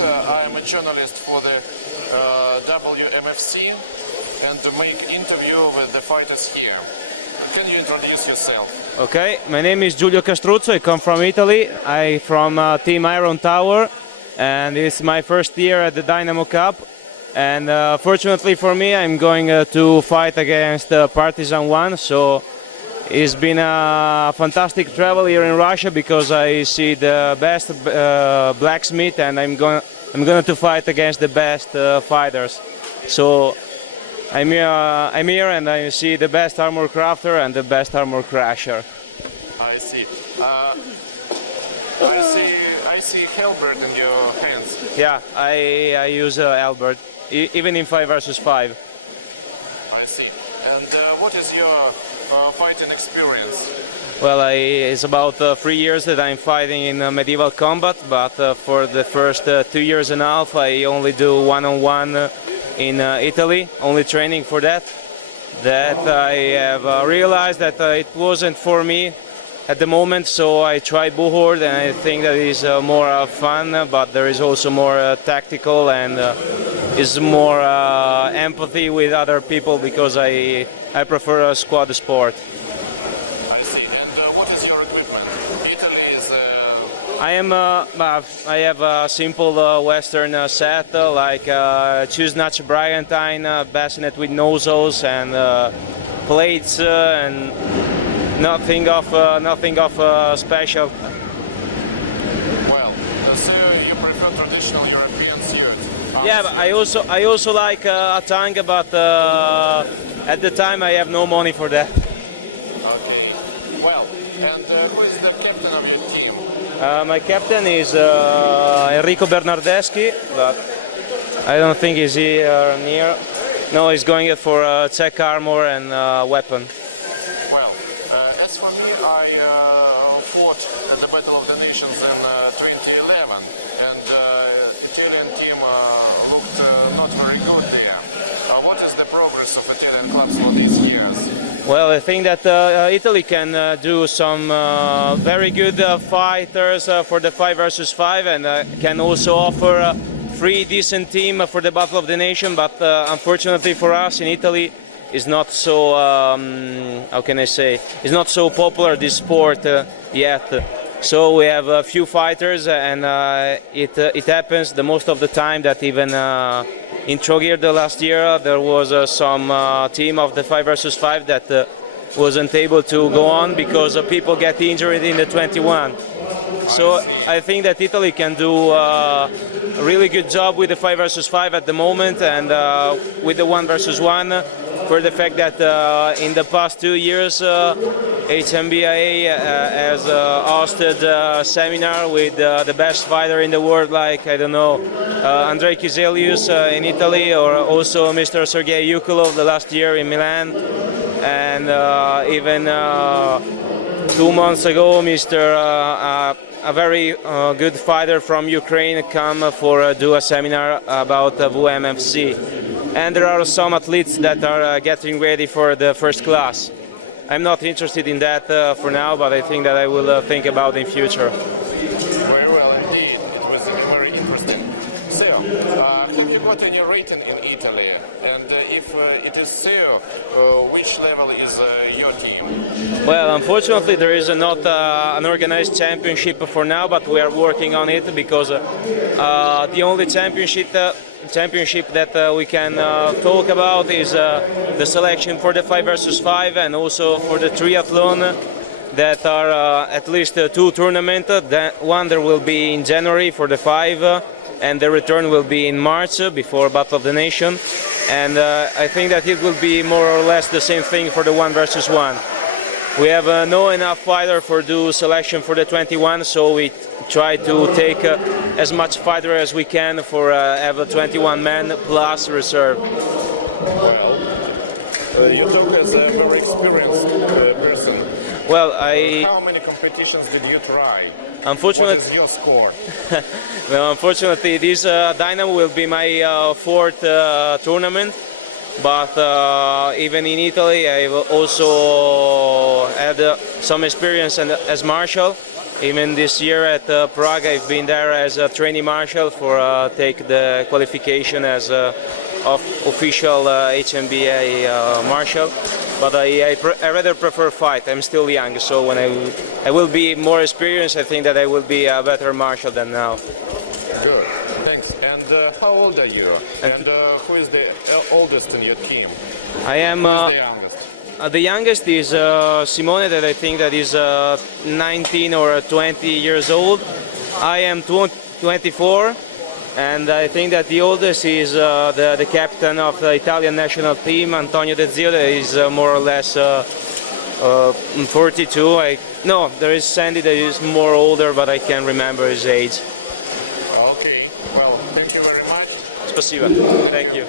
I'm a journalist for the WMFC and to make interview with the fighters here. Can you introduce yourself? Okay, my name is Giulio Castruzzo. I come from Italy. I'm from Team Iron Tower, and it's my first year at the Dynamo Cup. And fortunately for me, I'm going to fight against Partizan 1. So it's been a fantastic travel here in Russia because I see the best blacksmith, and I'm going to fight against the best fighters. So I'm here and I see the best armor crafter and the best armor crasher. I see. I see halberd in your hands. Yeah, I use halberd, even in 5 versus 5. I see. And what is your fighting experience? Well, it's about 3 years that I'm fighting in medieval combat, but for the first 2 years and a half I only do one-on-one in Italy, only training for that. That I have realized that it wasn't for me at the moment, so I tried Buhord, and I think that is more fun, but there is also more tactical and is more empathy with other people because I prefer a squad sport. I see. And what is your equipment? Italy is... I have a simple Western set like choose Natch Bryantine, bassinet with nozzles and plates and nothing of special. Well, so you prefer traditional European suit? Yeah, but I also like a tanga, but at the time I have no money for that. Okay. Well, and who is the captain of your team? My captain is Enrico Bernardeschi, but I don't think he's here near. No, he's going for tech armor and weapon. Well, as for me, I fought at the Battle of the Nations in 2011, and Italian team looked not very good there. What is the progress of Italian clubs for these years? Well, I think that Italy can do some very good fighters for the 5 versus 5 and can also offer 3 decent teams for the Battle of the Nation, but unfortunately for us in Italy it's not so, how can I say, it's not so popular this sport yet. So we have a few fighters and it happens the most of the time that even in Trogir the last year there was some team of the 5 versus 5 that wasn't able to go on because people get injured in the 21. So I think that Italy can do a really good job with the 5 versus 5 at the moment and with the 1 versus 1 for the fact that in the past 2 years HMBIA has hosted a seminar with the best fighter in the world, like, I don't know, Andrei Kizelius in Italy, or also Mr. Sergei Yukulov the last year in Milan, and even 2 months ago Mr. A very good fighter from Ukraine come for do a seminar about WMFC. And there are some athletes that are getting ready for the first class. I'm not interested in that for now, but I think that I will think about in future. Very well indeed. It was very interesting. So, have you got any rating in Italy? And if it is so, which level is your team? Well, unfortunately there is not an organized championship for now, but we are working on it because the only championship that we can talk about is the selection for the 5 versus 5 and also for the triathlon that are at least 2 tournaments. One there will be in January for the 5 and the return will be in March before Battle of the Nation, and I think that it will be more or less the same thing for the 1 versus 1. We have no enough fighter for do selection for the 21, so we try to take as much fighter as we can for have a 21 man plus reserve. Well, you talk as a very experienced person. Well, How many competitions did you try? Unfortunately, what is your score? Well, unfortunately, this Dynamo will be my 4th tournament. But even in Italy, I've also had some experience as marshal, Even this year at Prague, I've been there as a training marshal for take the qualification as official HMBA marshal. But I rather prefer fight. I'm still young, so when I will be more experienced, I think that I will be a better marshal than now. Good, thanks. And how old are you? And who is the oldest in your team? I am. The youngest. The youngest is Simone, that I think that is 19 or 20 years old. I am 24, and I think that the oldest is the captain of the Italian national team, Antonio De Zio, that is more or less 42. No, there is Sandy that is more older, but I can't remember his age. Okay, well, thank you very much. Спасибо. Thank you.